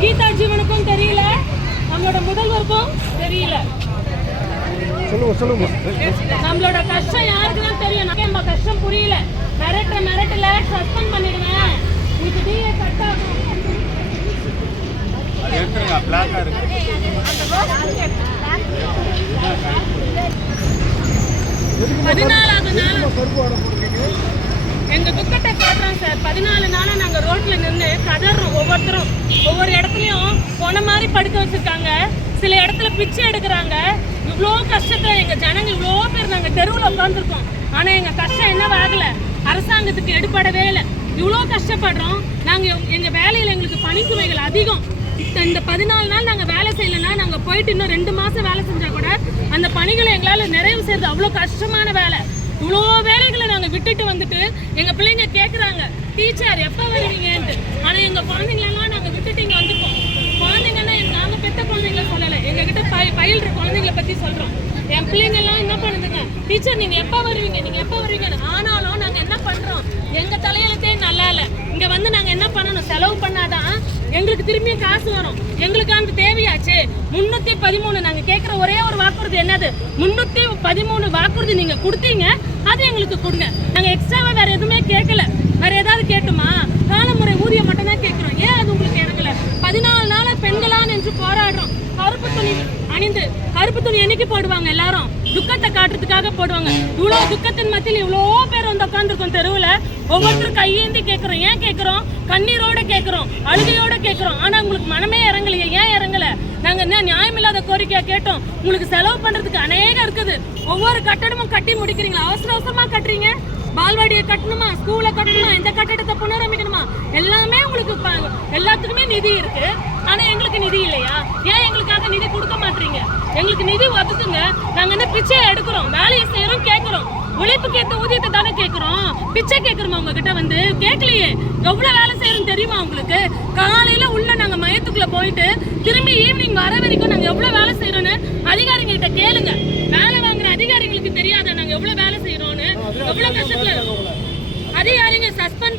கீதா ஜீவனுக்கும் தெரியல. நம்மளோட முதல்வருக்கும் தெரியல. சொல்லுங்க சொல்லுங்க. நம்மளோட கஷ்டம் யாருக்கு தான் தெரியும் நம்ம கஷ்டம் புரியல. மிரட்டுற மிரட்டல சஸ்பெண்ட் பண்ணிடுவேன். இதுக்கு டிஏ கட் ஆகும். பதினாலாவது நாள். எங்க துக்கத்தை காட்டுறோம் சார். பதினாலு நாளா நாங்க ரோட்ல நின்று கதறோம் ஒவ்வொருத்தரும் ஒவ்வொரு இடத்துலையும் போன மாதிரி படுக்க வச்சிருக்காங்க. சில இடத்துல பிச்சை எடுக்கிறாங்க. இவ்வளோ கஷ்டத்தில் எங்கள் ஜனங்கள் இவ்வளோ பேர் நாங்கள் தெருவில் உட்காந்துருக்கோம் ஆனால் எங்கள் கஷ்டம் என்ன ஆகல? அரசாங்கத்துக்கு எடுபடவே இல்லை. இவ்வளோ கஷ்டப்படுறோம். நாங்கள் எங்கள் வேலையில் எங்களுக்கு பணிச்சுமைகள் அதிகம். இந்த- இந்த பதினாலு நாள் நாங்கள் வேலை செய்யலைன்னா நாங்கள் போயிட்டு இன்னும் ரெண்டு மாதம் வேலை செஞ்சால் கூட அந்த பணிகளை எங்களால் நிறைவு செய்கிறது அவ்வளோ கஷ்டமான வேலை. இவ்வளோ வேலைகளை நாங்கள் விட்டுட்டு வந்துட்டு எங்கள் பிள்ளைங்க கேட்குறாங்க டீச்சர் எப்போ வருவீங்கன்ட்டு. ஆனால் எங்கள் குழந்தைங்களெல்லாம் நாங்கள் விட்டுட்டு இங்கே வந்துப்போம் குழந்தைங்கன்னா நாங்கள் பெற்ற குழந்தைங்கள சொல்லலை. எங்ககிட்ட பய பயில்ற குழந்தைங்கள பற்றி சொல்கிறோம் என் பிள்ளைங்கள்லாம் என்ன பண்ணுதுங்க? டீச்சர் நீங்கள் எப்போ வருவீங்க? நீங்கள் எப்போ வருவீங்கன்னு. ஆனாலும் நாங்கள் என்ன பண்ணுறோம் எங்கள் தலையெழுத்தே நல்லா இல்லை இங்கே வந்து நாங்கள் என்ன பண்ணணும்? செலவு பண்ணாதான் எங்களுக்கு திரும்பியும் காசு வரும். எங்களுக்கு அந்த தேவையாச்சு? முன்னூற்றி பதிமூணு நாங்கள் கேட்குற ஒரே ஒரு வாக்குறுதி என்னது? முன்னூத்தி பதிமூணு வாக்குறுதி நீங்க கொடுத்தீங்க. அது எங்களுக்கு கொடுங்க. நாங்க எக்ஸ்ட்ராவா வேற எதுவுமே கேட்கல வேற ஏதாவது கேட்டுமா? காலமுறை ஊதியம் மட்டும் தான் கேட்கிறோம் ஏன் அது உங்களுக்கு இறங்கல பதினாலு நாளா பெண்களா நின்று போராடுறோம். கருப்பு துணி அணிந்து கருப்பு துணி என்னைக்கு போடுவாங்க எல்லாரும்? துக்கத்தை காட்டுறதுக்காக போடுவாங்க. இவ்வளவு துக்கத்தின் மத்தியில் இவ்வளோ பேர் வந்து உட்காந்துருக்கோம் தெருவில். ஒவ்வொருத்தரும் கையேந்தி கேட்குறோம் ஏன் கேட்குறோம் கண்ணீரோட கேட்குறோம் அழுகையோட கேட்குறோம் ஆனால் உங்களுக்கு மனமே இறங்கலையே ஏன் இறங்கல நாங்கள் என்ன நியாயமில்லாத கோரிக்கையா கேட்டோம். உங்களுக்கு செலவு பண்ணுறதுக்கு அநேகம் இருக்குது. ஒவ்வொரு கட்டடமும் கட்டி முடிக்கிறீங்களா? அவசர அவசரமாக கட்டுறீங்க. பால்வாடியை கட்டணுமா? ஸ்கூலை கட்டணுமா? இந்த கட்டடத்தை புனரமைக்கணுமா? எல்லாமே உங்களுக்கு எல்லாத்துக்குமே நிதி இருக்கு. ஆனா எங்களுக்கு நிதி இல்லையா? ஏன் எங்களுக்காக நிதி கொடுக்க மாட்டீங்க? எங்களுக்கு நிதி ஒதுக்குங்க. நாங்க என்ன பிச்சை எடுக்கிறோம்? வேலையை செய்யறோம் கேட்கிறோம். உழைப்புக்கு ஏத்த ஊதியத்தை தானே கேட்குறோம். பிச்சை கேட்குறோமா உங்ககிட்ட வந்து? கேட்கலையே. எவ்வளவு வேலை செய்யறோம் தெரியுமா உங்களுக்கு? காலையில உள்ள நாங்க மயத்துக்குள்ள போயிட்டு திரும்பி ஈவினிங் வர வரைக்கும் எவ்வளவு வேலை செய்யறோம்னு அதிகாரிங்க கிட்ட கேளுங்க. வேலை வாங்குற அதிகாரிங்களுக்கு தெரியாதா நாங்க எவ்வளவு வேலை செய்யறோம்னு எவ்வளவு கஷ்டத்துல அதிகாரிங்க சஸ்பெண்ட்